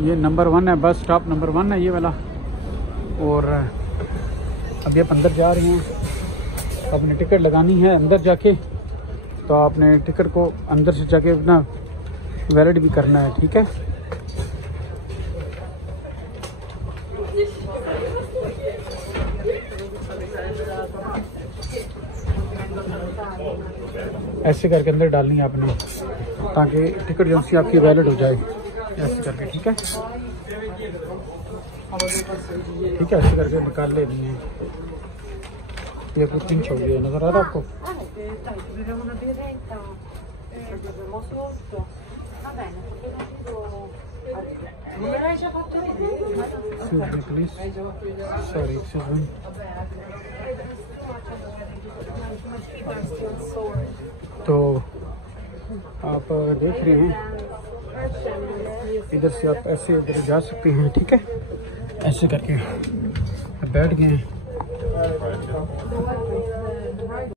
ये नंबर 1 है, bus stop number 1 है ये वाला। और अभी आप अंदर जा रहे हैं, आपने टिकट लगानी है अंदर जाके, तो आपने टिकट को अंदर से जाके ना वैलिड भी करना है, ठीक है। ऐसे करके अंदर डालनी है आपने, ताकि टिकट जो सी आपकी वैलिड हो जाए, ऐसे करके, ठीक है। ठीक है, ऐसे करके निकाल लेनी है। ये कुछ पिंच हो गया, नजर आ रहा है आपको। Please sorry, excuse me. तो आप देख रहे हैं, इधर से आप ऐसे इधर जा सकते हैं, ठीक है। ऐसे करके बैठ गए हैं।